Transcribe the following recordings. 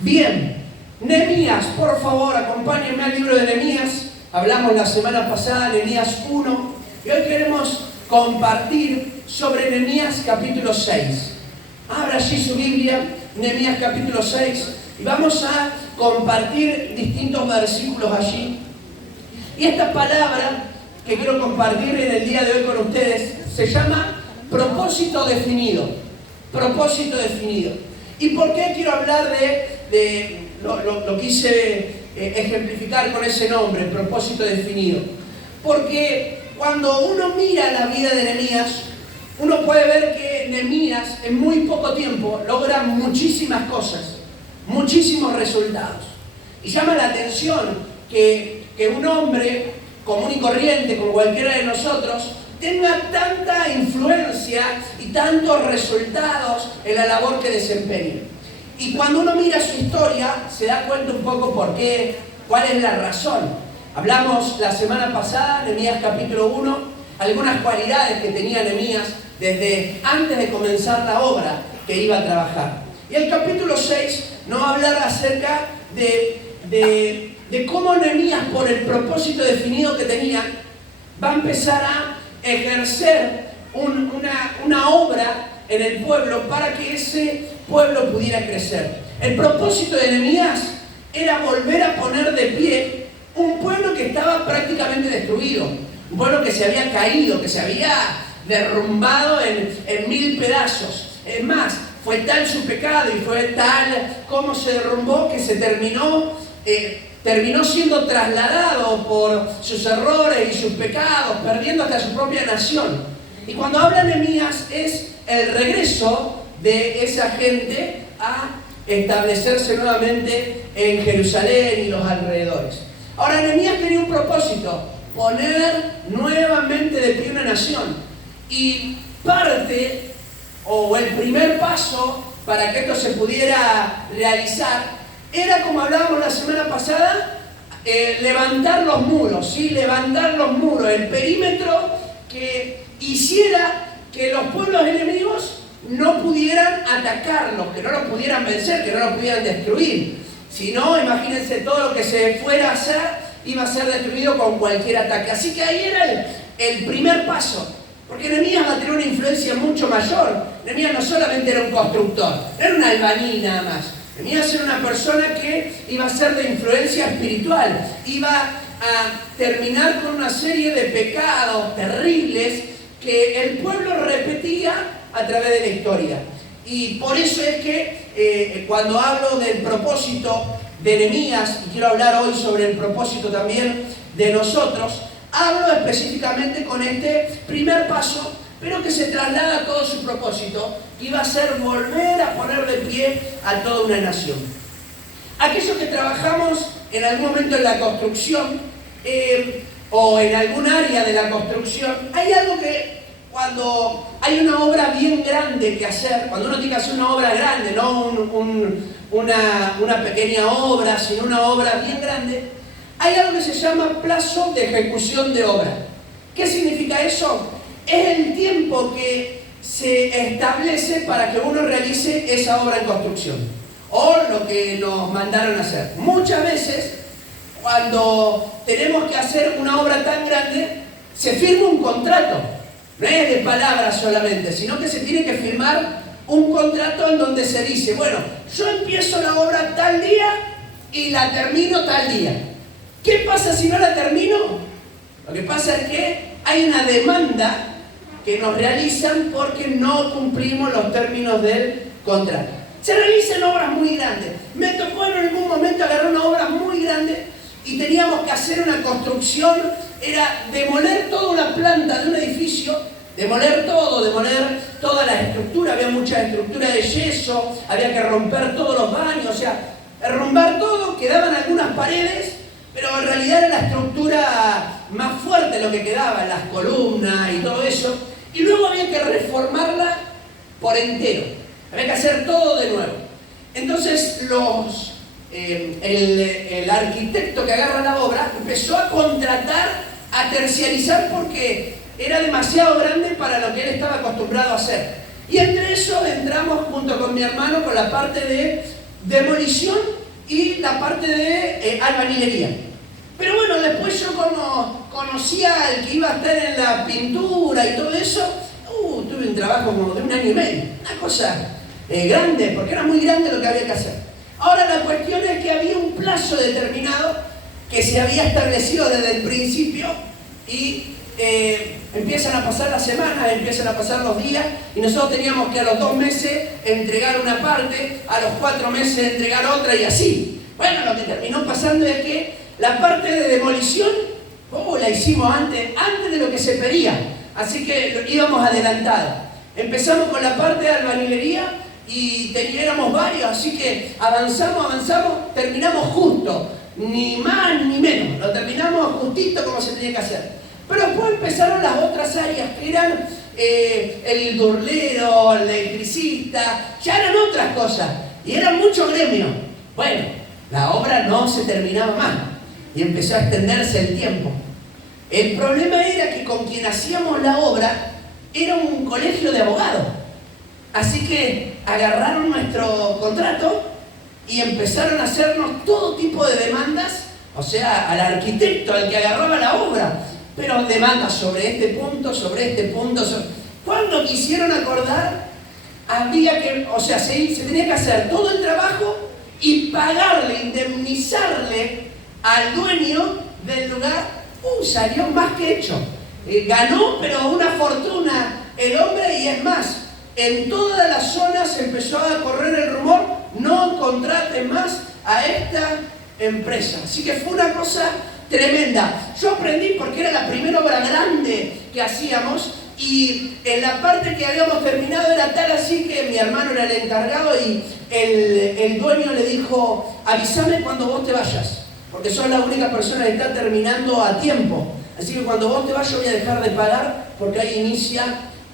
Bien, Nehemías, por favor, acompáñenme al libro de Nehemías. Hablamos la semana pasada, Nehemías 1, y hoy queremos compartir sobre Nehemías capítulo 6. Abra allí su Biblia, Nehemías capítulo 6, y vamos a compartir distintos versículos allí. Y esta palabra que quiero compartir en el día de hoy con ustedes se llama propósito definido. Propósito definido. ¿Y por qué quiero hablar lo quise ejemplificar con ese nombre, propósito definido? Porque cuando uno mira la vida de Nehemías, uno puede ver que Nehemías en muy poco tiempo logra muchísimas cosas, muchísimos resultados. Y llama la atención que un hombre común y corriente, como cualquiera de nosotros, tenga tanta influencia y tantos resultados en la labor que desempeña. Y cuando uno mira su historia, se da cuenta un poco por qué, cuál es la razón. Hablamos la semana pasada, Nehemías capítulo 1, algunas cualidades que tenía Nehemías desde antes de comenzar la obra que iba a trabajar. Y el capítulo 6 nos va a hablar acerca de cómo Nehemías, por el propósito definido que tenía, va a empezar a ejercer una obra en el pueblo para que ese pueblo pudiera crecer. El propósito de Nehemías era volver a poner de pie un pueblo que estaba prácticamente destruido, un pueblo que se había caído, que se había derrumbado en mil pedazos. Es más, fue tal su pecado y fue tal como se derrumbó que se terminó siendo trasladado por sus errores y sus pecados, perdiendo hasta su propia nación. Y cuando habla Nehemías es el regreso de esa gente a establecerse nuevamente en Jerusalén y los alrededores. Ahora, Nehemías tenía un propósito: poner nuevamente de pie una nación. Y parte, o el primer paso para que esto se pudiera realizar, era, como hablábamos la semana pasada, levantar los muros, ¿sí? Levantar los muros, el perímetro que hiciera que los pueblos enemigos no pudieran atacarlos, que no los pudieran vencer, que no los pudieran destruir. Si no, imagínense, todo lo que se fuera a hacer iba a ser destruido con cualquier ataque. Así que ahí era el primer paso. Porque Nehemías va a tener una influencia mucho mayor. Nehemías no solamente era un constructor, no era un albañil nada más. Nehemías era una persona que iba a ser de influencia espiritual, iba a terminar con una serie de pecados terribles que el pueblo repetía a través de la historia. Y por eso es que cuando hablo del propósito de Nehemías, y quiero hablar hoy sobre el propósito también de nosotros, hablo específicamente con este primer paso, pero que se traslada a todo su propósito, que iba a ser volver a poner de pie a toda una nación. Aquellos que trabajamos en algún momento en la construcción o en algún área de la construcción, hay algo que cuando hay una obra bien grande que hacer, cuando uno tiene que hacer una obra grande, no una pequeña obra, sino una obra bien grande, hay algo que se llama plazo de ejecución de obra. ¿Qué significa eso? Es el tiempo que se establece para que uno realice esa obra en construcción, o lo que nos mandaron a hacer. Muchas veces, cuando tenemos que hacer una obra tan grande, se firma un contrato. No es de palabras solamente, sino que se tiene que firmar un contrato en donde se dice: bueno, yo empiezo la obra tal día y la termino tal día. ¿Qué pasa si no la termino? Lo que pasa es que hay una demanda que nos realizan porque no cumplimos los términos del contrato. Se realizan obras muy grandes. Me tocó en algún momento agarrar una obra muy grande y teníamos que hacer una construcción, era demoler toda una planta de un edificio, demoler toda la estructura, había mucha estructura de yeso, había que romper todos los baños, o sea, derrumbar todo, quedaban algunas paredes, pero en realidad era la estructura más fuerte lo que quedaba, las columnas y todo eso. Y luego había que reformarla por entero. Había que hacer todo de nuevo. Entonces el arquitecto que agarra la obra empezó a contratar, a terciarizar, porque era demasiado grande para lo que él estaba acostumbrado a hacer. Y entre eso entramos junto con mi hermano con la parte de demolición y la parte de albañilería. Pero bueno, después yo como conocía al que iba a estar en la pintura y todo eso, tuve un trabajo como de 1 año y medio, una cosa grande, porque era muy grande lo que había que hacer. Ahora la cuestión es que había un plazo determinado que se había establecido desde el principio y empiezan a pasar las semanas, empiezan a pasar los días y nosotros teníamos que a los 2 meses entregar una parte, a los 4 meses entregar otra y así. Bueno, lo que terminó pasando es que la parte de demolición, la hicimos antes de lo que se pedía, así que íbamos adelantados. Empezamos con la parte de albañilería y éramos varios, así que avanzamos, terminamos justo, ni más ni menos, lo terminamos justito como se tenía que hacer. Pero después empezaron las otras áreas que eran el durlero, el electricista, ya eran otras cosas y eran muchos gremios. Bueno, la obra no se terminaba más y empezó a extenderse el tiempo. El problema era que con quien hacíamos la obra era un colegio de abogados. Así que agarraron nuestro contrato y empezaron a hacernos todo tipo de demandas, o sea, al arquitecto, al que agarraba la obra, pero demandas sobre este punto. Cuando quisieron acordar, había que, o sea, se tenía que hacer todo el trabajo y pagarle, indemnizarle al dueño del lugar. Salió más que hecho. Ganó, pero una fortuna el hombre, y es más, en todas las zonas empezó a correr el rumor: no contraten más a esta empresa. Así que fue una cosa tremenda. Yo aprendí porque era la primera obra grande que hacíamos y en la parte que habíamos terminado era tal así que mi hermano era el encargado y el dueño le dijo: avísame cuando vos te vayas, porque sos la única persona que está terminando a tiempo. Así que cuando vos te vas yo voy a dejar de pagar, porque ahí inicia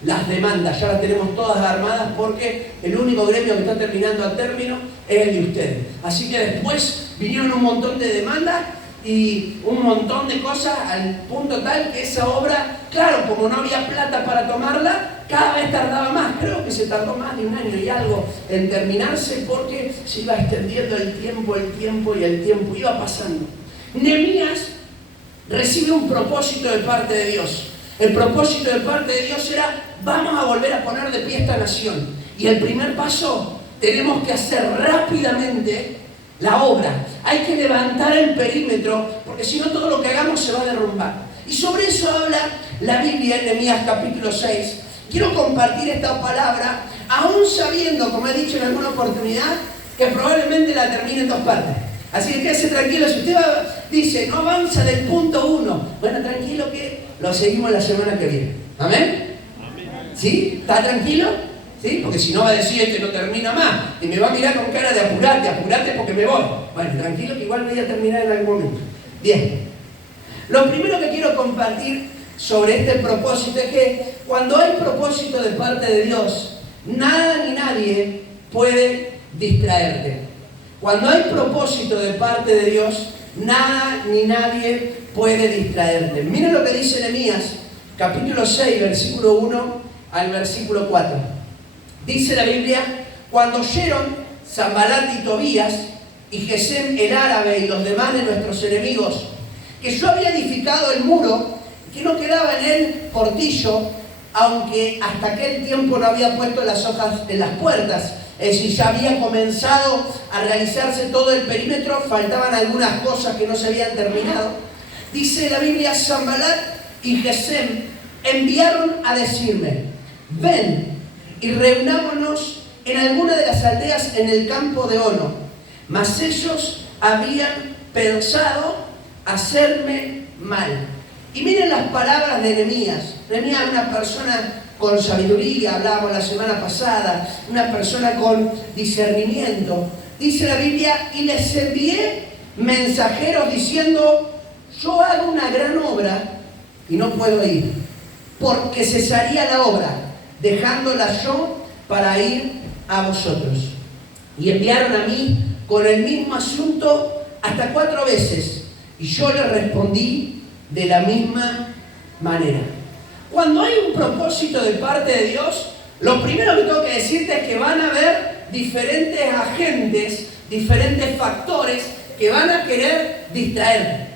las demandas. Ya las tenemos todas armadas porque el único gremio que está terminando a término es el de ustedes. Así que después vinieron un montón de demandas y un montón de cosas al punto tal que esa obra, claro, como no había plata para tomarla, cada vez tardaba más. Creo que se tardó más de 1 año y algo en terminarse porque se iba extendiendo el tiempo iba pasando. Nehemías recibe un propósito de parte de Dios. El propósito de parte de Dios era: vamos a volver a poner de pie esta nación. Y el primer paso, tenemos que hacer rápidamente la obra. Hay que levantar el perímetro, porque si no todo lo que hagamos se va a derrumbar. Y sobre eso habla la Biblia en Nehemías capítulo 6. Quiero compartir esta palabra, aún sabiendo, como he dicho en alguna oportunidad, que probablemente la termine en 2 partes. Así que quédese tranquilo. Si usted dice, no avanza del punto 1, bueno, tranquilo que lo seguimos la semana que viene. ¿Amén? ¿Sí? ¿Está tranquilo? ¿Sí? Porque si no va a decir que no termina más y me va a mirar con cara de apurate porque me voy. Bueno, tranquilo que igual voy a terminar en algún momento. Bien. Lo primero que quiero compartir sobre este propósito es que cuando hay propósito de parte de Dios, nada ni nadie puede distraerte. Cuando hay propósito de parte de Dios, nada ni nadie puede distraerte. Miren lo que dice Nehemías, capítulo 6, versículo 1 al versículo 4. Dice la Biblia: cuando oyeron Sanbalat y Tobías y Gesem el árabe y los demás de nuestros enemigos que yo había edificado el muro, que no quedaba en él portillo, aunque hasta aquel tiempo no había puesto las hojas en las puertas, es decir, ya había comenzado a realizarse todo el perímetro, faltaban algunas cosas que no se habían terminado. Dice la Biblia: Sanbalat y Gesem enviaron a decirme: ven y reunámonos en alguna de las aldeas en el campo de Ono. Mas ellos habían pensado hacerme mal. Y miren las palabras de Nehemías. Nehemías era una persona con sabiduría, hablábamos la semana pasada, una persona con discernimiento. Dice la Biblia: y les envié mensajeros diciendo: yo hago una gran obra y no puedo ir, porque cesaría la obra, dejándola yo para ir a vosotros. Y enviaron a mí con el mismo asunto hasta 4 veces, y yo les respondí de la misma manera. Cuando hay un propósito de parte de Dios, lo primero que tengo que decirte es que van a haber diferentes agentes diferentes factores que van a querer distraerte.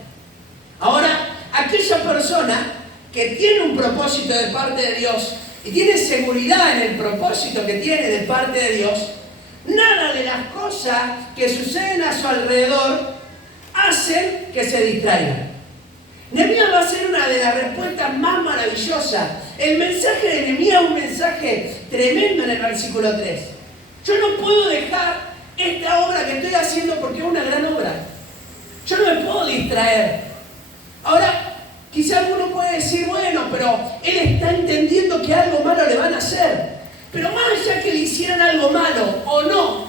Ahora, aquella persona que tiene un propósito de parte de Dios y tiene seguridad en el propósito que tiene de parte de Dios, nada de las cosas que suceden a su alrededor hacen que se distraigan. Nehemías va a ser una de las respuestas más maravillosas. El mensaje de Nehemías es un mensaje tremendo en el versículo 3. Yo no puedo dejar esta obra que estoy haciendo porque es una gran obra. Yo no me puedo distraer. Ahora, quizá alguno puede decir, bueno, pero él está entendiendo que algo malo le van a hacer. Pero más allá que le hicieran algo malo o no,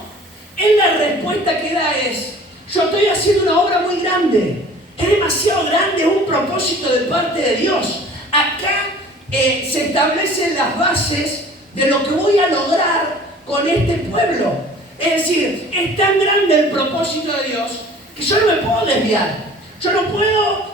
él la respuesta que da es, yo estoy haciendo una obra muy grande. Es demasiado grande, es un propósito de parte de Dios. Acá se establecen las bases de lo que voy a lograr con este pueblo. Es decir, es tan grande el propósito de Dios que yo no me puedo desviar. Yo no puedo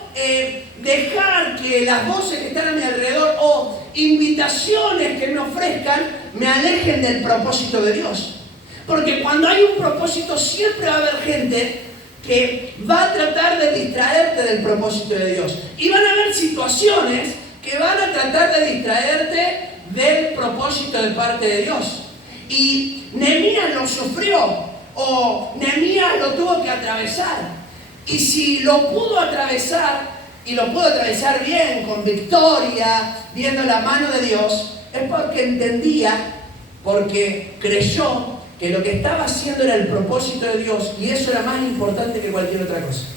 dejar que las voces que están a mi alrededor o invitaciones que me ofrezcan me alejen del propósito de Dios. Porque cuando hay un propósito siempre va a haber gente que va a tratar de distraerte del propósito de Dios. Y van a haber situaciones que van a tratar de distraerte del propósito de parte de Dios. Y Nehemías lo sufrió, o Nehemías lo tuvo que atravesar. Y si lo pudo atravesar, y lo pudo atravesar bien, con victoria, viendo la mano de Dios, es porque entendía, porque creyó que lo que estaba haciendo era el propósito de Dios, y eso era más importante que cualquier otra cosa.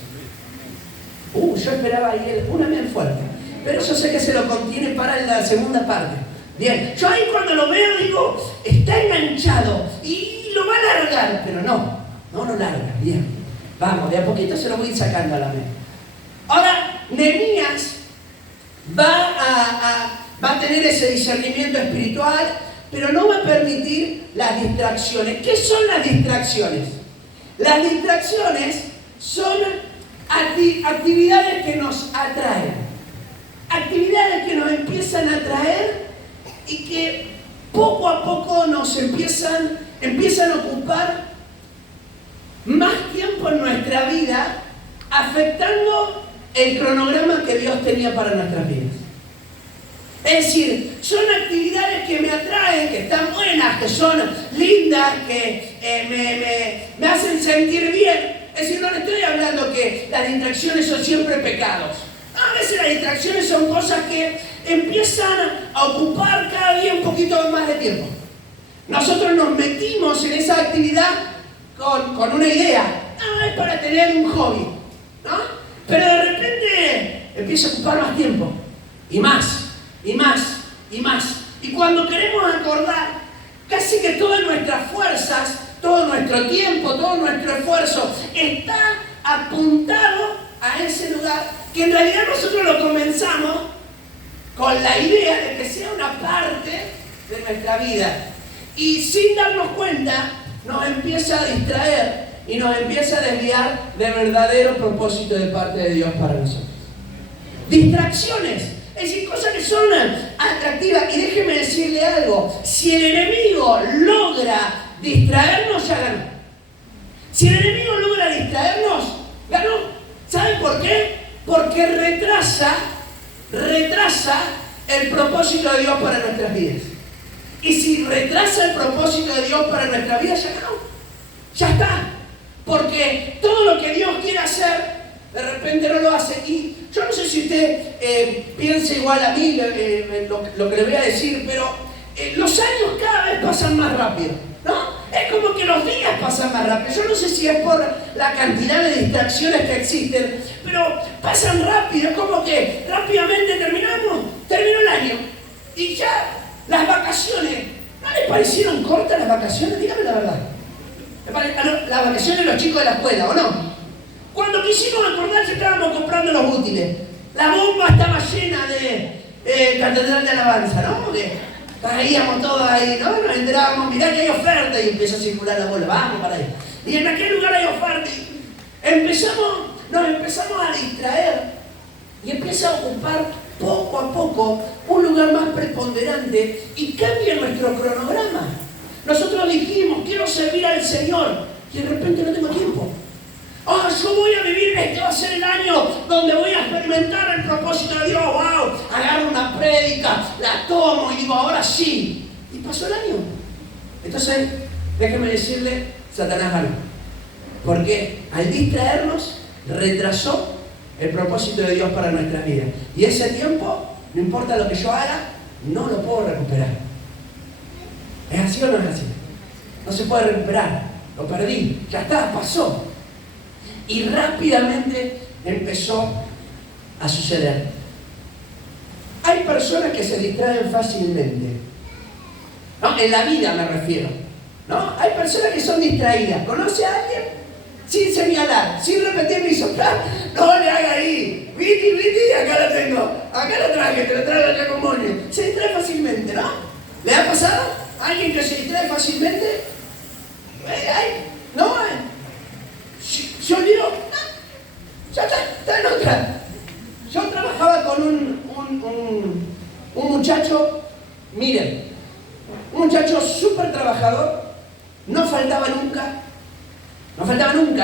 Yo esperaba ahí un amén fuerte, pero eso sé que se lo contiene para la segunda parte. Bien, yo ahí cuando lo veo digo, está enganchado y lo va a largar, pero no lo larga. Bien, vamos, de a poquito se lo voy sacando a la mente. Ahora, Nehemías va a tener ese discernimiento espiritual, pero no va a permitir las distracciones. ¿Qué son las distracciones? Las distracciones son actividades que nos atraen. Actividades que nos empiezan a atraer y que poco a poco nos empiezan a ocupar más tiempo en nuestra vida, afectando el cronograma que Dios tenía para nuestras vidas. Es decir, son actividades que me atraen, que están buenas, que son lindas, que me hacen sentir bien. Es decir, no le estoy hablando que las distracciones son siempre pecados. A veces las distracciones son cosas que empiezan a ocupar cada día un poquito más de tiempo. Nosotros nos metimos en esa actividad con una idea. Es para tener un hobby, ¿no? Pero de repente empieza a ocupar más tiempo. Y más. Y más, y más. Y cuando queremos acordar, casi que todas nuestras fuerzas, todo nuestro tiempo, todo nuestro esfuerzo está apuntado a ese lugar que en realidad nosotros lo comenzamos con la idea de que sea una parte de nuestra vida. Y sin darnos cuenta, nos empieza a distraer y nos empieza a desviar del verdadero propósito de parte de Dios para nosotros. Distracciones. Es decir, cosas que son atractivas. Y déjeme decirle algo. Si el enemigo logra distraernos, ya ganó. Si el enemigo logra distraernos, ganó. ¿Saben por qué? Porque retrasa el propósito de Dios para nuestras vidas. Y si retrasa el propósito de Dios para nuestras vidas, ya ganó. Ya está. Porque todo lo que Dios quiere hacer, de repente no lo hace. Y yo no sé si usted piensa igual a mí lo que le voy a decir, pero los años cada vez pasan más rápido, ¿no? Es como que los días pasan más rápido. Yo no sé si es por la cantidad de distracciones que existen, pero pasan rápido. Es como que rápidamente terminó el año. Y ya las vacaciones, ¿no les parecieron cortas las vacaciones? Dígame la verdad. Las vacaciones de los chicos de la escuela, ¿o no? Cuando quisimos acordar que estábamos comprando los útiles, la bomba estaba llena de catedral de alabanza, ¿no? Porque caíamos todos ahí, ¿no? Nos enterábamos, mirá que hay oferta, y empieza a circular la bola, vamos para ahí. Y en aquel lugar hay oferta, y nos empezamos a distraer, y empieza a ocupar poco a poco un lugar más preponderante, y cambia nuestro cronograma. Nosotros dijimos, quiero servir al Señor, y de repente no tengo tiempo. Oh, yo voy a vivir, este va a ser el año donde voy a experimentar el propósito de Dios. Wow, agarro una prédica, la tomo y digo, ahora sí. Y pasó el año. Entonces, déjeme decirle, Satanás ganó. Porque al distraernos, retrasó el propósito de Dios para nuestras vidas. Y ese tiempo, no importa lo que yo haga, no lo puedo recuperar. ¿Es así o no es así? No se puede recuperar. Lo perdí. Ya está, pasó. Y rápidamente empezó a suceder. Hay personas que se distraen fácilmente, ¿no? En la vida me refiero, ¿no? Hay personas que son distraídas. ¿Conoce a alguien? Sin señalar, sin repetir ni soplar. No le haga ahí. Viti, acá la tengo. Acá la traje, te la traigo acá con moño. Se distrae fácilmente, ¿no? ¿Le ha pasado? ¿Alguien que se distrae fácilmente? ¿No? ¿Se olvidó? No. Ya está en otra. Yo trabajaba con un muchacho, miren, un muchacho súper trabajador, no faltaba nunca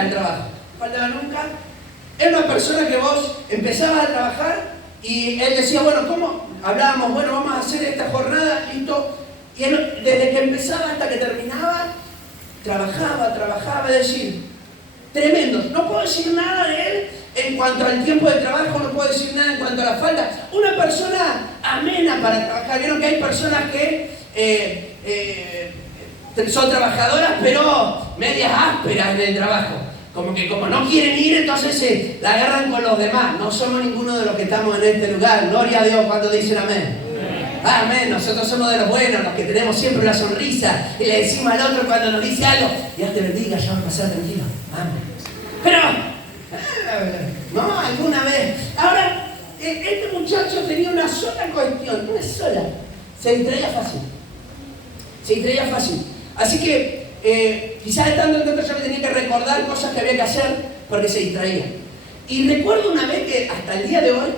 el trabajo, no faltaba nunca. Era una persona que vos empezabas a trabajar y él decía, bueno, ¿cómo? Hablábamos, bueno, vamos a hacer esta jornada, listo. Y él, desde que empezaba hasta que terminaba, trabajaba, es decir, tremendo. No puedo decir nada de él en cuanto al tiempo de trabajo, no puedo decir nada en cuanto a la falta. Una persona amena para trabajar. Vieron que hay personas que son trabajadoras, pero medias ásperas en el trabajo. Como que como no quieren ir, entonces la agarran con los demás. No somos ninguno de los que estamos en este lugar. Gloria a Dios cuando dicen amén. Amén, nosotros somos de los buenos, los que tenemos siempre una sonrisa y le decimos al otro cuando nos dice algo, Dios te bendiga, ya va a pasar tranquilo. Amén. Pero, no, alguna vez. Ahora, este muchacho tenía una sola cuestión, una sola. Se distraía fácil. Así que, quizás estando en tanto yo me tenía que recordar cosas que había que hacer porque se distraía. Y recuerdo una vez que hasta el día de hoy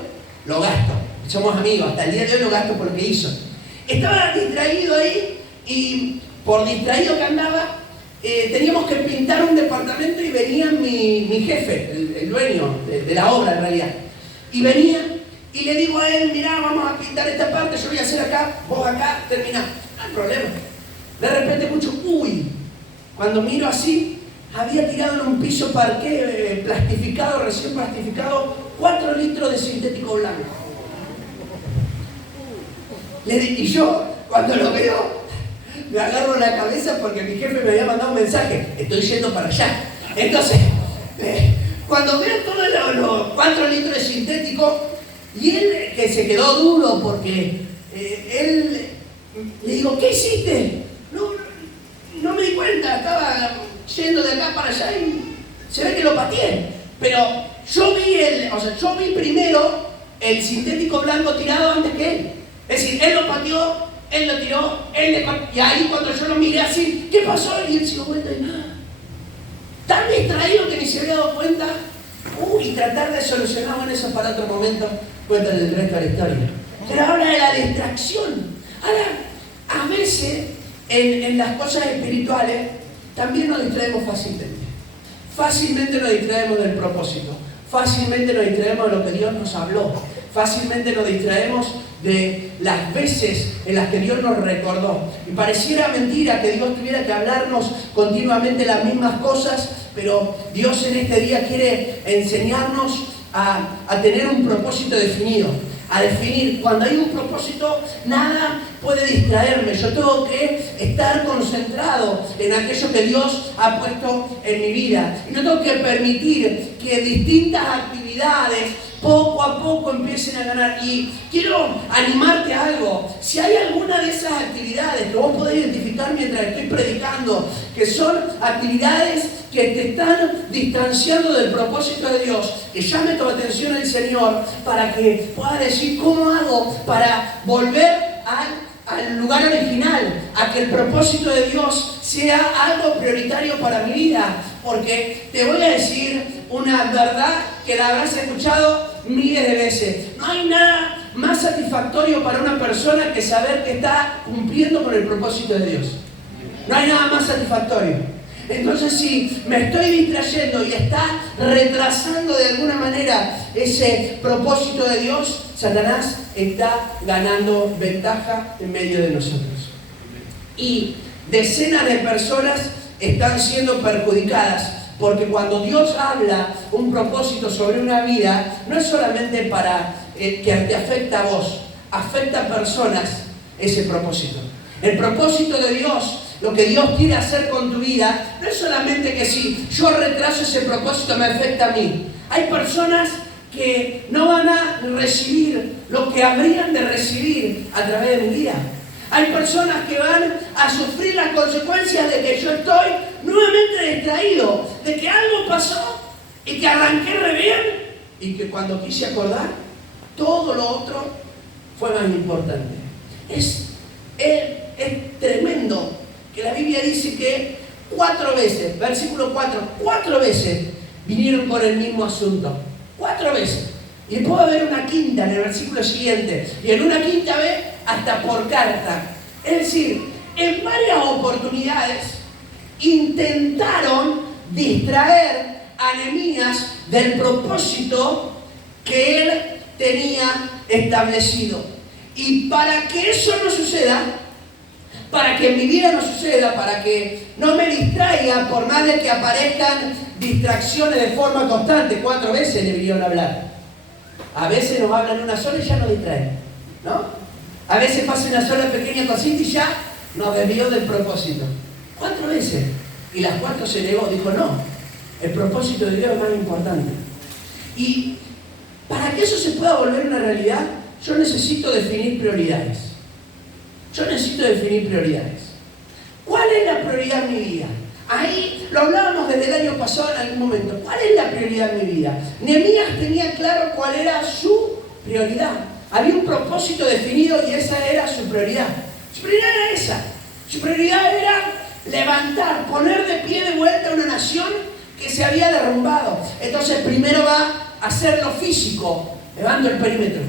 lo gasto. Somos amigos, hasta el día de hoy lo gasto por lo que hizo. Estaba distraído ahí y por distraído que andaba, teníamos que pintar un departamento y venía mi jefe, el dueño de la obra en realidad. Y venía y le digo a él, mirá, vamos a pintar esta parte, yo voy a hacer acá, vos acá, terminá. No hay problema. De repente escucho, cuando miro así, había tirado en un piso parqué plastificado, recién plastificado, 4 litros de sintético blanco. Y yo, cuando lo veo, me agarro la cabeza porque mi jefe me había mandado un mensaje. Estoy yendo para allá. Entonces, cuando veo todos los 4 litros de sintético, y él, que se quedó duro porque él, le digo, ¿qué hiciste? No me di cuenta, estaba yendo de acá para allá y se ve que lo pateé. Pero yo vi primero el sintético blanco tirado antes que él. Es decir, él lo pateó, él lo tiró, y ahí cuando yo lo miré así, ¿qué pasó? Y él se dio vuelta y nada. Tan distraído que ni se había dado cuenta. Y tratar de solucionar, bueno, eso para otro momento, cuenta el resto de la historia. Pero habla de la distracción. Ahora, a veces, en las cosas espirituales, también nos distraemos fácilmente. Fácilmente nos distraemos del propósito. Fácilmente nos distraemos de lo que Dios nos habló. Fácilmente nos distraemos de las veces en las que Dios nos recordó. Y pareciera mentira que Dios tuviera que hablarnos continuamente las mismas cosas, pero Dios en este día quiere enseñarnos a tener un propósito definido. A definir, cuando hay un propósito, nada puede distraerme. Yo tengo que estar concentrado en aquello que Dios ha puesto en mi vida. Y no tengo que permitir que distintas actividades poco a poco empiecen a ganar. Y quiero animarte a algo. Si hay alguna de esas actividades que vos podés identificar mientras estoy predicando, que son actividades que te están distanciando del propósito de Dios, que llame tu atención el Señor para que puedas decir, ¿cómo hago para volver al lugar original? A que el propósito de Dios sea algo prioritario para mi vida. Porque te voy a decir una verdad que la habrás escuchado miles de veces. No hay nada más satisfactorio para una persona que saber que está cumpliendo con el propósito de Dios. No hay nada más satisfactorio. Entonces, si me estoy distrayendo y está retrasando de alguna manera ese propósito de Dios, Satanás está ganando ventaja en medio de nosotros. Y decenas de personas están siendo perjudicadas, porque cuando Dios habla un propósito sobre una vida, no es solamente para que te afecta a vos, afecta a personas ese propósito. El propósito de Dios, lo que Dios quiere hacer con tu vida, no es solamente que si yo retraso ese propósito me afecta a mí. Hay personas que no van a recibir lo que habrían de recibir a través de mi vida. Hay personas que van a sufrir las consecuencias de que yo estoy nuevamente distraído, de que algo pasó y que arranqué re bien y que cuando quise acordar, todo lo otro fue más importante. Es tremendo que la Biblia dice que 4 veces, versículo 4 veces vinieron con el mismo asunto. 4 veces. Y después va a haber una quinta en el versículo siguiente. Y en una quinta vez hasta por carta. Es decir, en varias oportunidades intentaron distraer a Nehemías del propósito que él tenía establecido. Y para que eso no suceda, para que en mi vida no suceda, para que no me distraiga, por más de que aparezcan distracciones de forma constante, 4 veces le vinieron a hablar. A veces nos hablan una sola y ya nos distraen, ¿no? A veces pasa una sola pequeña cosita y ya nos desvió del propósito. 4 veces. Y las 4 se negó, dijo no, el propósito de Dios es más importante. Y para que eso se pueda volver una realidad, yo necesito definir prioridades. ¿Cuál es la prioridad en mi vida? Ahí lo hablábamos desde el año pasado en algún momento. ¿Cuál es la prioridad en mi vida? Nehemías tenía claro cuál era su prioridad. Había un propósito definido y esa era su prioridad. Su prioridad era esa. Su prioridad era levantar, poner de pie de vuelta una nación que se había derrumbado. Entonces primero va a hacer lo físico, levando el perímetro.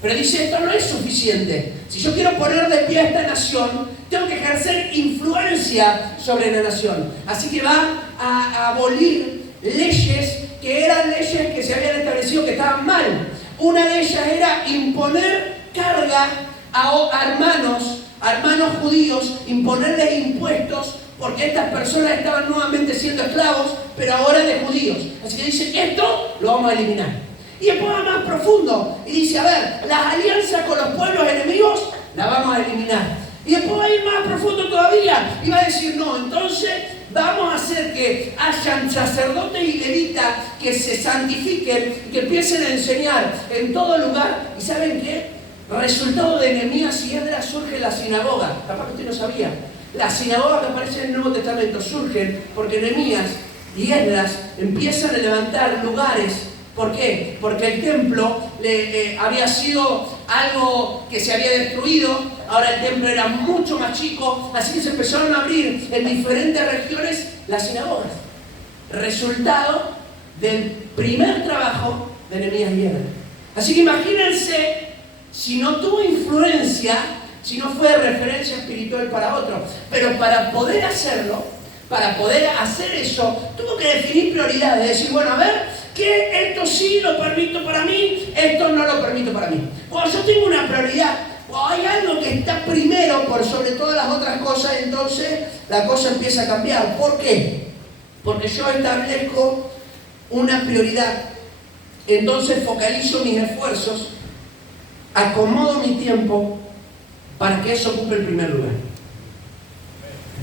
Pero dice, esto no es suficiente. Si yo quiero poner de pie a esta nación, tengo que ejercer influencia sobre la nación. Así que va a abolir leyes que eran leyes que se habían establecido que estaban mal. Una de ellas era imponer carga a hermanos judíos, imponerles impuestos, porque estas personas estaban nuevamente siendo esclavos, pero ahora de judíos. Así que dice, esto lo vamos a eliminar. Y después va más profundo y dice, a ver, las alianzas con los pueblos enemigos las vamos a eliminar. Y después va a ir más profundo todavía y va a decir, no, entonces vamos a hacer que hayan sacerdotes y levitas que se santifiquen, que empiecen a enseñar en todo lugar. ¿Y saben qué? Resultado de Nehemías y Esdras surge la sinagoga. Capaz que usted no sabía. Las sinagogas que aparecen en el Nuevo Testamento surgen porque Nehemías y Esdras empiezan a levantar lugares. ¿Por qué? Porque el templo había sido algo que se había destruido, ahora el templo era mucho más chico, así que se empezaron a abrir en diferentes regiones las sinagogas. Resultado del primer trabajo de Nehemías y Esdras. Así que imagínense, si no tuvo influencia, si no fue referencia espiritual para otro, pero para poder hacerlo, para poder hacer eso, tuvo que definir prioridades, decir, bueno, a ver, que esto sí lo permito para mí, esto no lo permito para mí. Cuando yo tengo una prioridad, cuando hay algo que está primero por sobre todas las otras cosas, entonces la cosa empieza a cambiar. ¿Por qué? Porque yo establezco una prioridad, entonces focalizo mis esfuerzos, acomodo mi tiempo para que eso ocupe el primer lugar.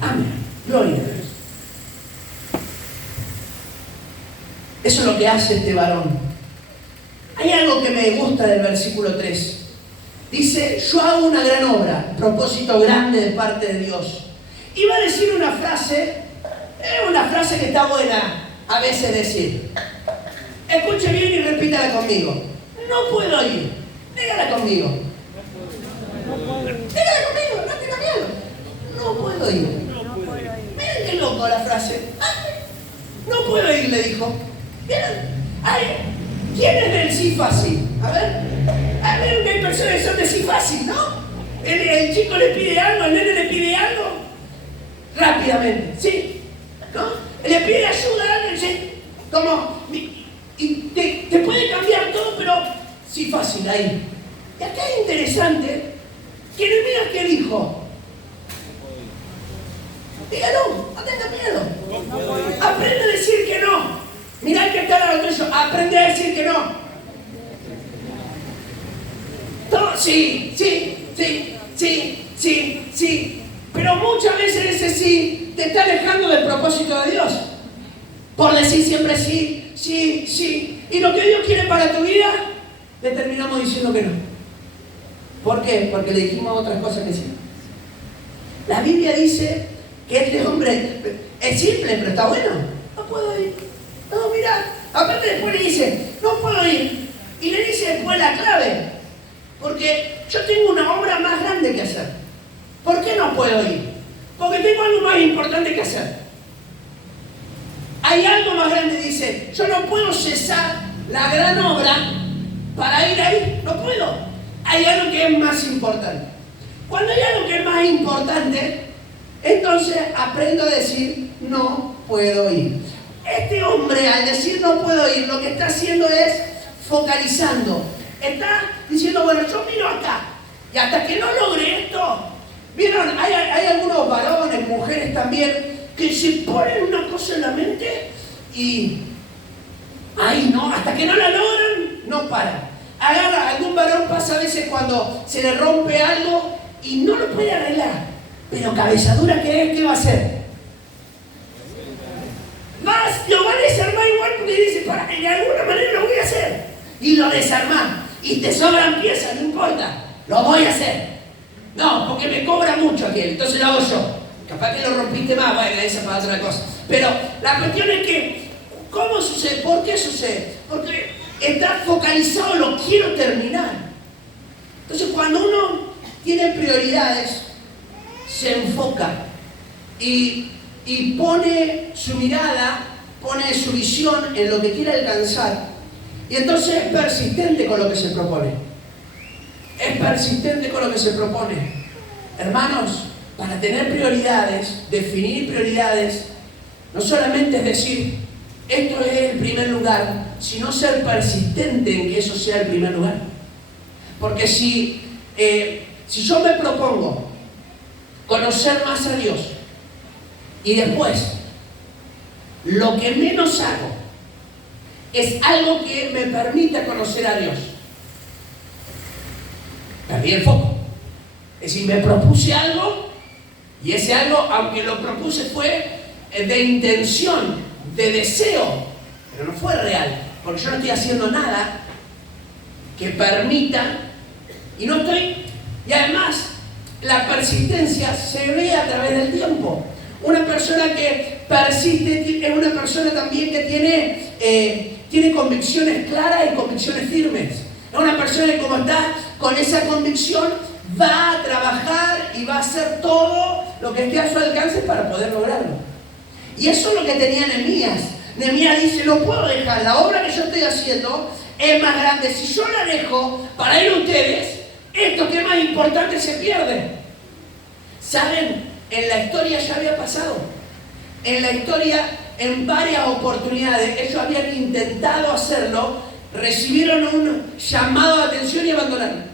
Amén. Gloria a Dios. Eso es lo que hace este varón. Hay algo que me gusta del versículo 3. Dice, yo hago una gran obra, propósito grande de parte de Dios. Y va a decir una frase que está buena a veces decir. Escuche bien y repítala conmigo. No puedo ir. Dígala conmigo. Dígala conmigo, no tenga miedo. No puedo ir. Miren qué loco la frase. No puedo ir, le dijo. ¿Quién es del sí fácil? A ver que hay personas que son de sí fácil, ¿no? El chico le pide algo, el nene le pide algo. Rápidamente, sí. ¿no? Le pide ayuda, dice, como, y te puede cambiar todo, pero sí fácil ahí. Y acá es interesante que Nehemías, ¿qué dijo? Dígalo, no tenga miedo. Aprende a decir que no. Mirá que está al lado tuyo, aprende a decir que no. Todo, sí. Pero muchas veces ese sí te está alejando del propósito de Dios. Por decir siempre sí. Y lo que Dios quiere para tu vida, le terminamos diciendo que no. ¿Por qué? Porque le dijimos otras cosas que sí. La Biblia dice que este hombre es simple, pero está bueno. No puedo ir. No, mira. Aparte después le dice, no puedo ir. Y le dice después la clave. Porque yo tengo una obra más grande que hacer. ¿Por qué no puedo ir? Porque tengo algo más importante que hacer. Hay algo más grande, dice. Yo no puedo cesar la gran obra para ir ahí. No puedo. Hay algo que es más importante. Cuando hay algo que es más importante, entonces aprendo a decir, no puedo ir. Este hombre, al decir no puedo ir, lo que está haciendo es focalizando. Está diciendo, bueno, yo miro acá. Y hasta que no logre esto, ¿vieron? Hay algunos varones, mujeres también, que se ponen una cosa en la mente y ahí no, hasta que no la logran, no paran. Algún varón pasa a veces cuando se le rompe algo y no lo puede arreglar. Pero cabezadura que es, ¿qué va a hacer? Lo va a desarmar igual porque dice, de alguna manera lo voy a hacer. Y lo desarmás. Y te sobran piezas, no importa. Lo voy a hacer. No, porque me cobra mucho aquel, entonces lo hago yo. Capaz que lo rompiste más, bueno, esa para otra cosa. Pero la cuestión es que, ¿cómo sucede? ¿Por qué sucede? Porque está focalizado, lo quiero terminar. Entonces cuando uno tiene prioridades, se enfoca y pone su mirada, pone su visión en lo que quiere alcanzar. Y entonces es persistente con lo que se propone. Es persistente con lo que se propone. Hermanos, para tener prioridades, definir prioridades, no solamente es decir, esto es el primer lugar, sino ser persistente en que eso sea el primer lugar. Porque si yo me propongo conocer más a Dios y después lo que menos hago es algo que me permita conocer a Dios, perdí el foco. Es decir, me propuse algo y ese algo, aunque lo propuse fue de intención, de deseo, pero no fue real, porque yo no estoy haciendo nada que permita y además la persistencia se ve a través del tiempo. Una persona que persiste es una persona también que tiene convicciones claras y convicciones firmes. Es una persona que, como está con esa convicción, va a trabajar y va a hacer todo lo que esté a su alcance para poder lograrlo. Y eso es lo que tenía Nehemías. Nehemías dice, no puedo dejar, la obra que yo estoy haciendo es más grande. Si yo la dejo para ir a ustedes, esto que es más importante se pierde. ¿Saben? En la historia ya había pasado. En la historia, en varias oportunidades, ellos habían intentado hacerlo, recibieron un llamado de atención y abandonaron.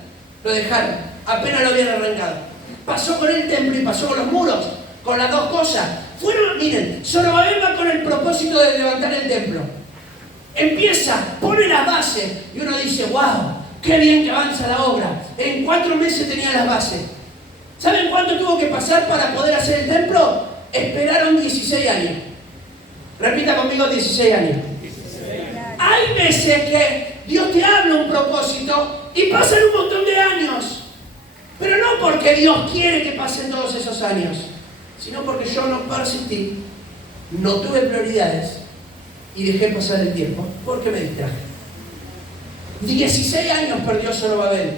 Lo dejaron, apenas lo habían arrancado. Pasó con el templo y pasó con los muros, con las dos cosas. Miren, Zorobabel va con el propósito de levantar el templo. Empieza, pone las bases y uno dice, wow, qué bien que avanza la obra. En 4 meses tenía las bases. ¿Saben cuánto tuvo que pasar para poder hacer el templo? Esperaron 16 años. Repita conmigo, 16 años. Hay veces que Dios te habla un propósito y pasan un montón de años. Pero no porque Dios quiere que pasen todos esos años, sino porque yo no persistí, no tuve prioridades y dejé pasar el tiempo porque me distraje. 16 años perdió Zorobabel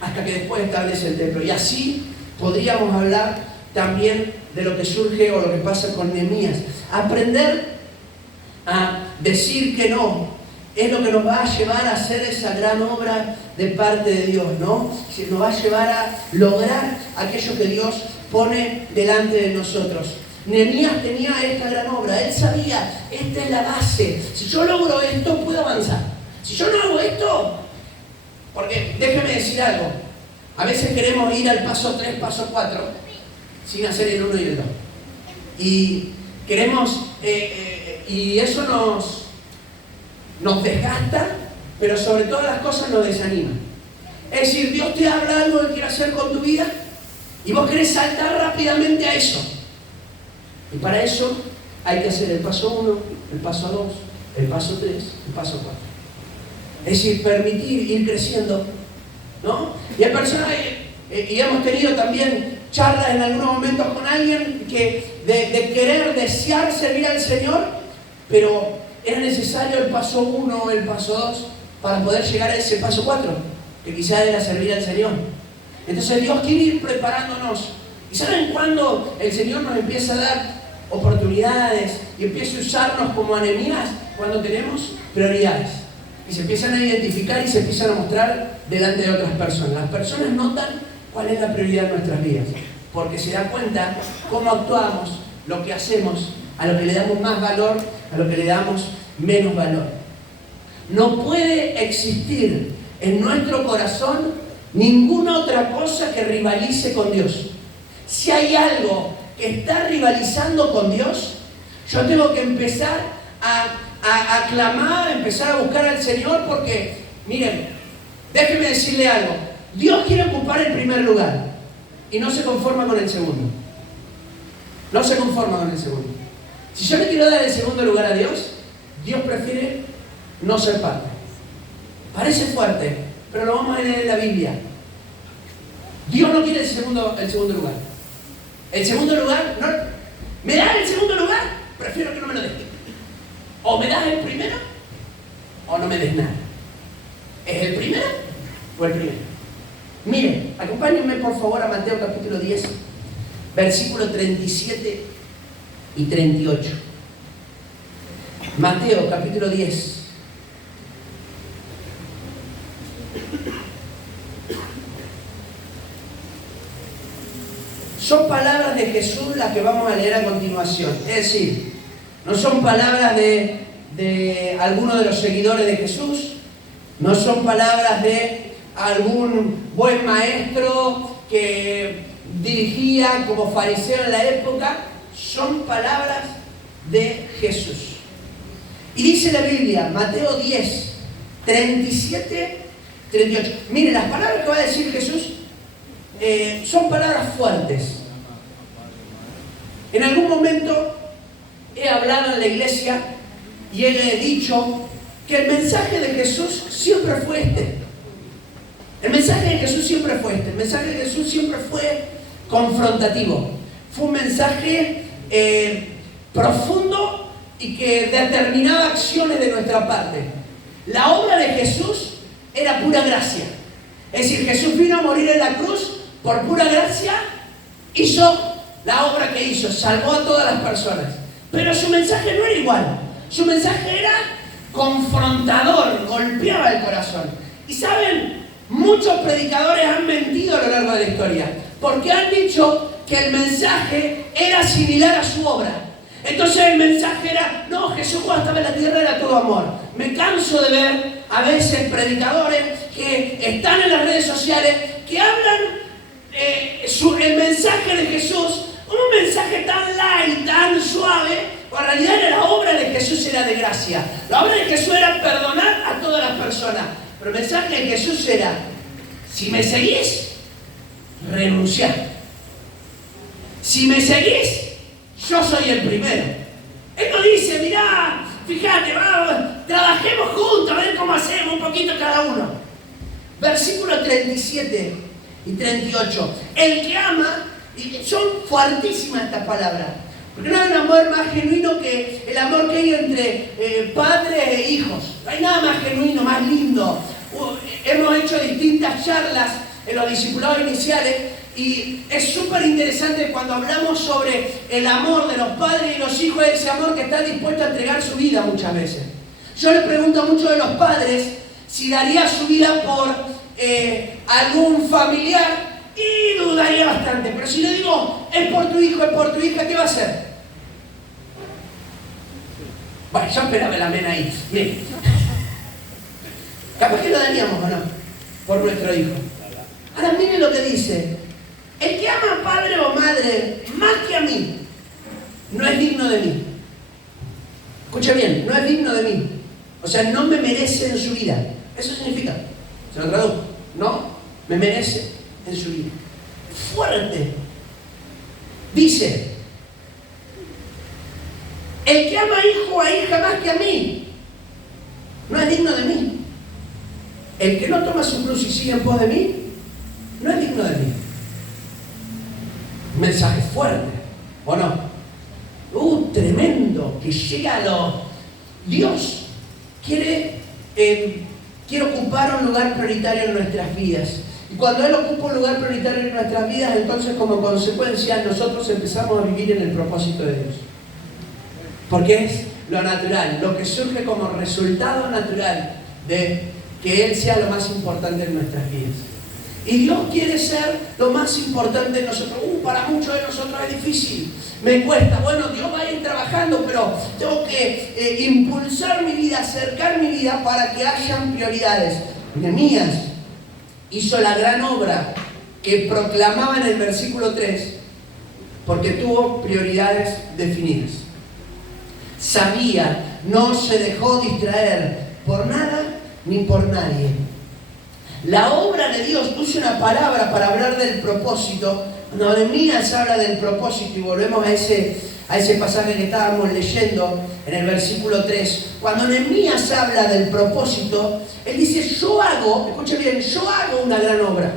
hasta que después establece el templo. Y así podríamos hablar también de lo que surge o lo que pasa con Nehemías. Aprender a decir que no es lo que nos va a llevar a hacer esa gran obra de parte de Dios, ¿no? Nos va a llevar a lograr aquello que Dios pone delante de nosotros. Nehemías tenía esta gran obra. Él sabía, esta es la base. Si yo logro esto, puedo avanzar. Si yo no hago esto, porque déjeme decir algo. A veces queremos ir al paso 3, paso 4, sin hacer el 1 y el 2. Y queremos, y eso nos desgasta, pero sobre todas las cosas nos desanima. Es decir, Dios te habla algo que quiere hacer con tu vida y vos querés saltar rápidamente a eso. Y para eso hay que hacer el paso 1, el paso 2, el paso 3, el paso 4. Es decir, permitir ir creciendo, ¿no? Y hay personas, y hemos tenido también charlas en algunos momentos con alguien que de querer, desear servir al Señor, pero era necesario el paso 1, el paso 2, para poder llegar a ese paso 4, que quizás era servir al Señor. Entonces Dios quiere ir preparándonos. ¿Y saben cuándo el Señor nos empieza a dar oportunidades y empieza a usarnos como Nehemías? Cuando tenemos prioridades y se empiezan a identificar y se empiezan a mostrar delante de otras personas. Las personas notan cuál es la prioridad de nuestras vidas, porque se da cuenta cómo actuamos, lo que hacemos, a lo que le damos más valor, a lo que le damos menos valor. No puede existir en nuestro corazón ninguna otra cosa que rivalice con Dios. Si hay algo que está rivalizando con Dios, yo tengo que empezar a clamar, empezar a buscar al Señor, porque, miren, déjenme decirle algo. Dios quiere ocupar el primer lugar y no se conforma con el segundo. No se conforma con el segundo. Si yo le quiero dar el segundo lugar a Dios, Dios prefiere no ser parte. Parece fuerte, pero lo vamos a leer en la Biblia. Dios no quiere el segundo lugar. El segundo lugar, no, ¿me das el segundo lugar? Prefiero que no me lo des. O me das el primero, o no me des nada. ¿Es el primero o el primero? Miren, acompáñenme por favor a Mateo capítulo 10, versículos 37 y 38. Mateo capítulo 10. Son palabras de Jesús las que vamos a leer a continuación. Es decir, no son palabras de alguno de los seguidores de Jesús, no son palabras de algún buen maestro que dirigía como fariseo en la época, son palabras de Jesús. Y dice la Biblia, Mateo 10, 37, 38. Miren, las palabras que va a decir Jesús son palabras fuertes. En algún momento he hablado en la iglesia y he dicho que el mensaje de Jesús siempre fue este. El mensaje de Jesús siempre fue este. El mensaje de Jesús siempre fue confrontativo. Fue un mensaje profundo y que determinaba acciones de nuestra parte. La obra de Jesús era pura gracia. Es decir, Jesús vino a morir en la cruz por pura gracia, hizo la obra que hizo, salvó a todas las personas. Pero su mensaje no era igual. Su mensaje era confrontador, golpeaba el corazón. Y saben, muchos predicadores han mentido a lo largo de la historia, porque han dicho que el mensaje era similar a su obra. Entonces el mensaje era, no, Jesús cuando estaba en la tierra era todo amor. Me canso de ver a veces predicadores que están en las redes sociales, que hablan el mensaje de Jesús como un mensaje tan light, tan suave, cuando en realidad era la obra de Jesús era de gracia. La obra de Jesús era perdonar a todas las personas. Pero el mensaje de Jesús era, si me seguís, renunciad. Si me seguís, yo soy el primero. Él no dice, mirá, fíjate, vamos, trabajemos juntos, a ver cómo hacemos un poquito cada uno. Versículo 37 y 38. El que ama, y son fuertísimas estas palabras, porque no hay un amor más genuino que el amor que hay entre padres e hijos. No hay nada más genuino, más lindo. Hemos hecho distintas charlas en los discipulados iniciales y es súper interesante cuando hablamos sobre el amor de los padres y los hijos, ese amor que está dispuesto a entregar su vida muchas veces. Yo le pregunto a muchos de los padres si daría su vida por algún familiar y dudaría bastante. Pero si le digo, es por tu hijo, es por tu hija, ¿qué va a hacer? Bueno, yo esperaba el amén ahí. Bien. Capaz que lo daríamos o no, por nuestro hijo. Ahora miren lo que dice. El que ama a padre o madre más que a mí, no es digno de mí. Escucha bien, no es digno de mí. O sea, no me merece en su vida. Eso significa, se lo traduzco, no me merece en su vida. Fuerte. Dice, el que ama a hijo o a hija más que a mí, no es digno de mí. El que no toma su cruz y sigue en pos de mí, no es digno de mí. Un mensaje fuerte, ¿o no? Tremendo, que llega a lo... Dios quiere ocupar un lugar prioritario en nuestras vidas. Y cuando Él ocupa un lugar prioritario en nuestras vidas, entonces como consecuencia nosotros empezamos a vivir en el propósito de Dios. Porque es lo natural, lo que surge como resultado natural de que Él sea lo más importante en nuestras vidas. Y Dios quiere ser lo más importante en nosotros. Para muchos de nosotros es difícil, me cuesta. Bueno, Dios va a ir trabajando, pero tengo que impulsar mi vida, acercar mi vida para que hayan prioridades. Nehemías hizo la gran obra que proclamaba en el versículo 3 porque tuvo prioridades definidas. Sabía, no se dejó distraer por nada ni por nadie. La obra de Dios, puse una palabra para hablar del propósito. Cuando Nehemías habla del propósito, y volvemos a ese pasaje que estábamos leyendo en el versículo 3, cuando Nehemías habla del propósito, él dice, yo hago, escuchen bien, yo hago una gran obra.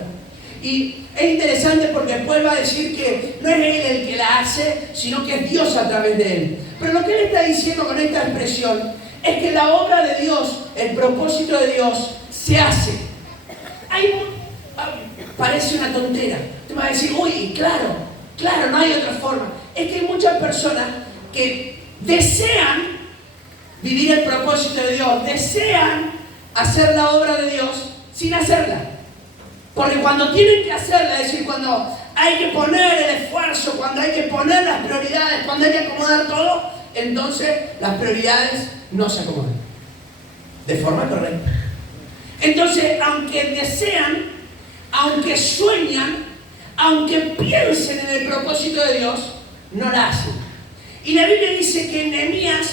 Y es interesante porque después va a decir que no es él el que la hace, sino que es Dios a través de él. Pero lo que él está diciendo con esta expresión es que la obra de Dios, el propósito de Dios, se hace. Parece una tontera. Te vas a decir, uy, claro, no hay otra forma. Es que hay muchas personas que desean vivir el propósito de Dios, desean hacer la obra de Dios sin hacerla. Porque cuando tienen que hacerla, es decir, cuando hay que poner el esfuerzo, cuando hay que poner las prioridades, cuando hay que acomodar todo, entonces las prioridades no se acomodan de forma correcta. Entonces, aunque desean, aunque sueñan, aunque piensen en el propósito de Dios, no la hacen. Y la Biblia dice que Nehemías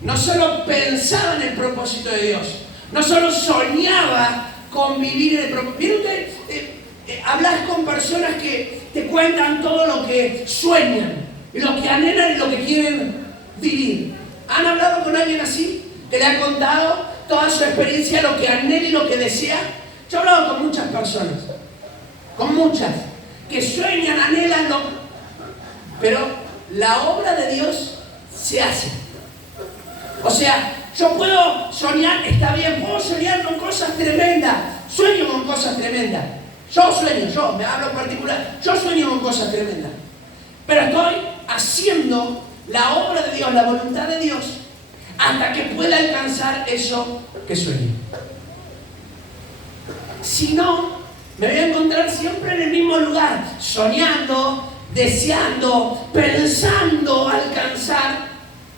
no solo pensaba en el propósito de Dios, no solo soñaba con vivir en el propósito. ¿Vieron que hablas con personas que te cuentan todo lo que sueñan, lo que anhelan y lo que quieren vivir? ¿Han hablado con alguien así? ¿Que le ha contado toda su experiencia, lo que anhela y lo que desea? Yo he hablado con muchas personas, con muchas, que sueñan, anhelan, pero la obra de Dios se hace. O sea, yo puedo soñar, está bien, puedo soñar con cosas tremendas, sueño con cosas tremendas. Yo me hablo en particular, yo sueño con cosas tremendas. Pero estoy haciendo la obra de Dios, la voluntad de Dios, hasta que pueda alcanzar eso que sueño. Si no, me voy a encontrar siempre en el mismo lugar, soñando, deseando, pensando alcanzar,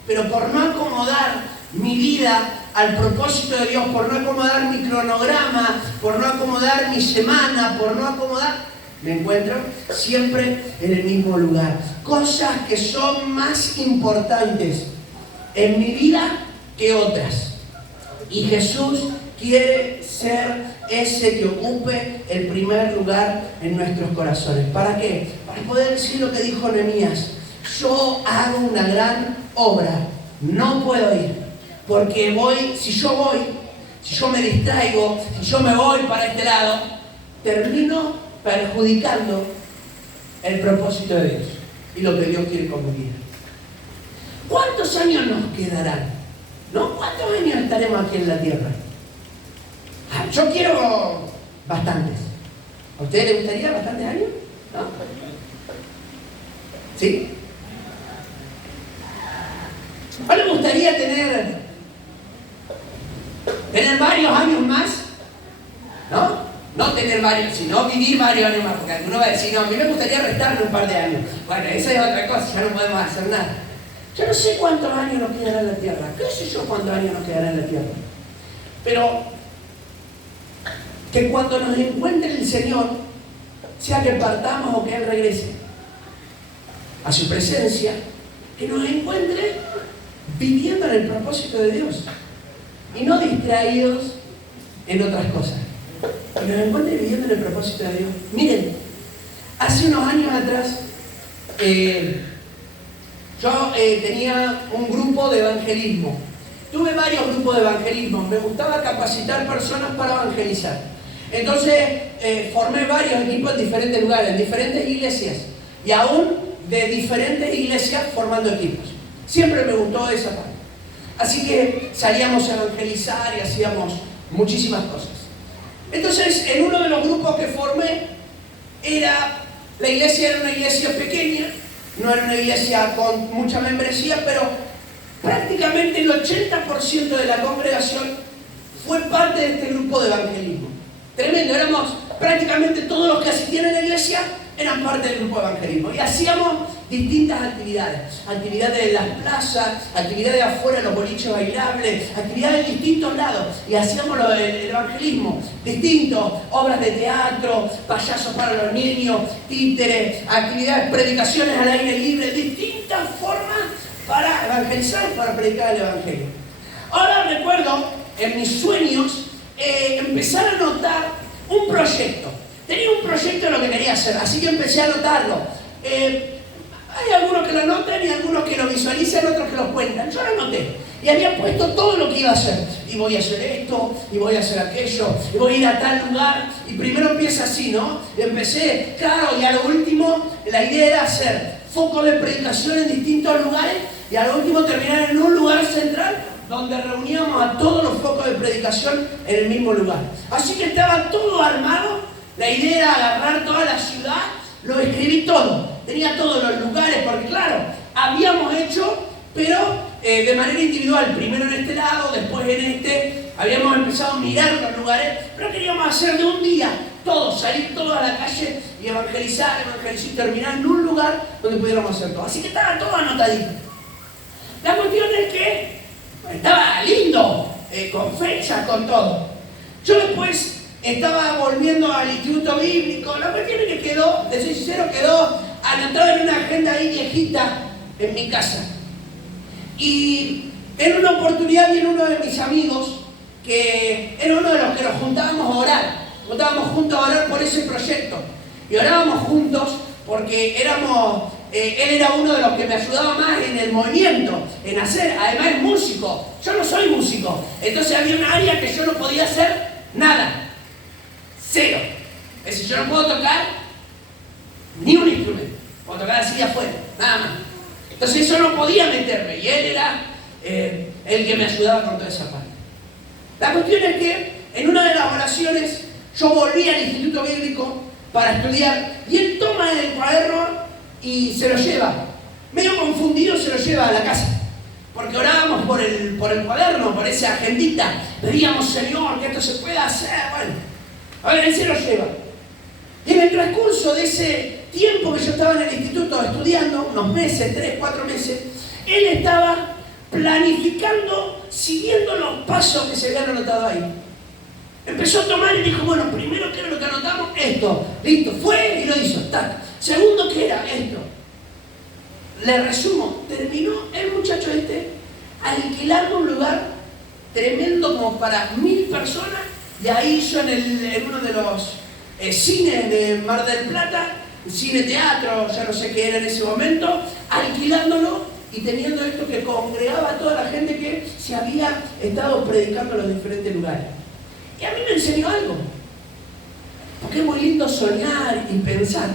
pero por no acomodar mi vida al propósito de Dios, por no acomodar mi cronograma, por no acomodar mi semana, por no acomodar, me encuentro siempre en el mismo lugar. Cosas que son más importantes en mi vida que otras. Y Jesús quiere ser ese que ocupe el primer lugar en nuestros corazones. ¿Para qué? Para poder decir lo que dijo Nehemías. Yo hago una gran obra, no puedo ir, porque si yo me distraigo, si yo me voy para este lado, termino perjudicando el propósito de Dios y lo que Dios quiere con mi vida. ¿Cuántos años nos quedarán? ¿No? ¿Cuántos años estaremos aquí en la tierra? Yo quiero bastantes. ¿A ustedes les gustaría bastantes años? ¿No? ¿Sí? ¿No les gustaría tener varios años más? ¿No? No tener varios, sino vivir varios años más. Porque alguno va a decir, no, a mí me gustaría restarle un par de años. Bueno, esa es otra cosa, ya no podemos hacer nada. Yo no sé cuántos años nos quedará en la tierra, qué sé yo cuántos años nos quedará en la tierra, pero que cuando nos encuentre el Señor, sea que partamos o que Él regrese a su presencia, que nos encuentre viviendo en el propósito de Dios y no distraídos en otras cosas, que nos encuentre viviendo en el propósito de Dios. Miren, hace unos años atrás yo tenía un grupo de evangelismo. Tuve varios grupos de evangelismo. Me gustaba capacitar personas para evangelizar. Entonces formé varios equipos en diferentes lugares, en diferentes iglesias, y aún de diferentes iglesias formando equipos. Siempre me gustó esa parte. Así que salíamos a evangelizar y hacíamos muchísimas cosas. Entonces, en uno de los grupos que formé, la iglesia era una iglesia pequeña, no era una iglesia con mucha membresía, pero prácticamente el 80% de la congregación fue parte de este grupo de evangelismo. Tremendo, éramos prácticamente todos los que asistían a la iglesia, eran parte del grupo de evangelismo. Y hacíamos distintas actividades. Actividades en las plazas, actividades afuera, los boliches bailables, actividades en distintos lados. Y hacíamos el evangelismo. Distintos, obras de teatro, payasos para los niños, títeres, actividades, predicaciones al aire libre, distintas formas para evangelizar y para predicar el evangelio. Ahora recuerdo en mis sueños empezar a notar un proyecto. Tenía un proyecto de lo que quería hacer, así que empecé a anotarlo. Hay algunos que lo anotan y algunos que lo visualizan, otros que lo cuentan. Yo lo anoté y había puesto todo lo que iba a hacer. Y voy a hacer esto, y voy a hacer aquello, y voy a ir a tal lugar. Y primero empieza así, ¿no? Empecé, claro, y a lo último la idea era hacer focos de predicación en distintos lugares y a lo último terminar en un lugar central donde reuníamos a todos los focos de predicación en el mismo lugar. Así que estaba todo armado. La idea era agarrar toda la ciudad, lo escribí todo. Tenía todos los lugares, porque claro, habíamos hecho, pero de manera individual. Primero en este lado, después en este. Habíamos empezado a mirar los lugares, pero queríamos hacer de un día todos, salir todos a la calle y evangelizar y terminar en un lugar donde pudiéramos hacer todo. Así que estaba todo anotadito. La cuestión es que estaba lindo, con fecha, con todo. Yo después estaba volviendo al instituto bíblico. La cuestión es que quedó, de ser sincero, quedó anotado en una agenda ahí viejita en mi casa. Y en una oportunidad vi en uno de mis amigos, que era uno de los que nos juntábamos a orar. Juntábamos juntos a orar por ese proyecto. Y orábamos juntos porque él era uno de los que me ayudaba más en el movimiento, en hacer. Además es músico. Yo no soy músico. Entonces había un área que yo no podía hacer nada. Cero. Es decir, yo no puedo tocar ni un instrumento. Puedo tocar así de afuera, nada más. Entonces eso no podía meterme. Y él era el que me ayudaba con toda esa parte. La cuestión es que en una de las oraciones yo volví al instituto bíblico para estudiar. Y él toma el cuaderno y se lo lleva. Medio confundido se lo lleva a la casa. Porque orábamos por el cuaderno, por esa agendita. Pedíamos, Señor, que esto se pueda hacer. Bueno, a ver, él se lo lleva. Y en el transcurso de ese tiempo que yo estaba en el instituto estudiando, unos meses, 3, 4 meses, él estaba planificando, siguiendo los pasos que se habían anotado ahí. Empezó a tomar y dijo, bueno, primero, ¿qué era lo que anotamos? Esto. Listo, fue y lo hizo. Tac. Segundo, ¿qué era? Esto. Le resumo, terminó el muchacho alquilando un lugar tremendo como para 1000 personas. Y ahí hizo en uno de los cines de Mar del Plata, cine teatro, ya no sé qué era en ese momento, alquilándolo y teniendo esto que congregaba a toda la gente que se había estado predicando en los diferentes lugares. Y a mí me enseñó algo, porque es muy lindo soñar y pensar,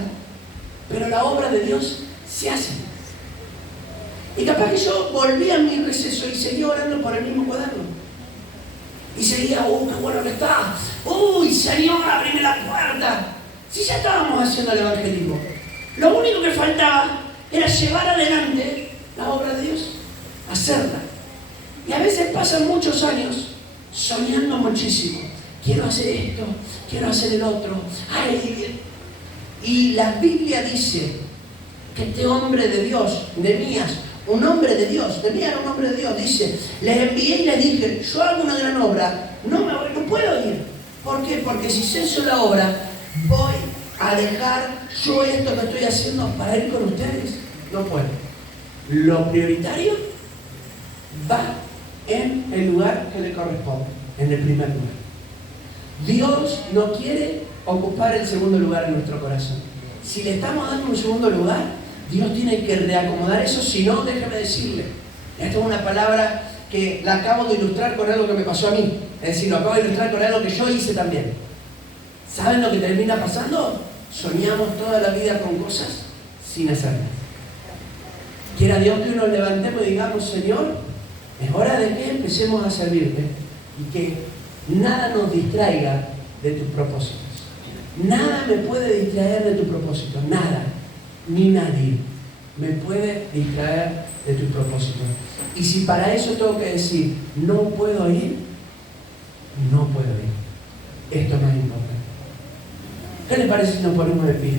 pero la obra de Dios se hace. Y capaz que yo volví a mi receso y seguía orando por el mismo cuaderno. Y seguía, qué bueno que está. Uy, Señor, abrime la puerta. Si ya estábamos haciendo el evangelismo. Lo único que faltaba era llevar adelante la obra de Dios, hacerla. Y a veces pasan muchos años soñando muchísimo. Quiero hacer esto, quiero hacer el otro. Ay, y la Biblia dice que este hombre de Dios, Nehemías, un hombre de Dios, Nehemías era un hombre de Dios, dice, les envié y les dije, yo hago una gran obra, no puedo ir. ¿Por qué? Porque si ceso la obra, voy a dejar yo esto que estoy haciendo para ir con ustedes. No puedo. Lo prioritario va en el lugar que le corresponde, en el primer lugar. Dios no quiere ocupar el segundo lugar en nuestro corazón. Si le estamos dando un segundo lugar, Dios tiene que reacomodar eso, si no, déjeme decirle. Esta es una palabra que la acabo de ilustrar con algo que me pasó a mí. Es decir, lo acabo de ilustrar con algo que yo hice también. ¿Saben lo que termina pasando? Soñamos toda la vida con cosas sin hacerlas. Quiera Dios que nos levantemos y digamos, Señor, es hora de que empecemos a servirte y que nada nos distraiga de tus propósitos. Nada me puede distraer de tu propósito, nada, ni nadie me puede distraer de tu propósito. Y si para eso tengo que decir, no puedo ir, no puedo ir. Esto es más importante. ¿Qué les parece si nos ponemos de pie?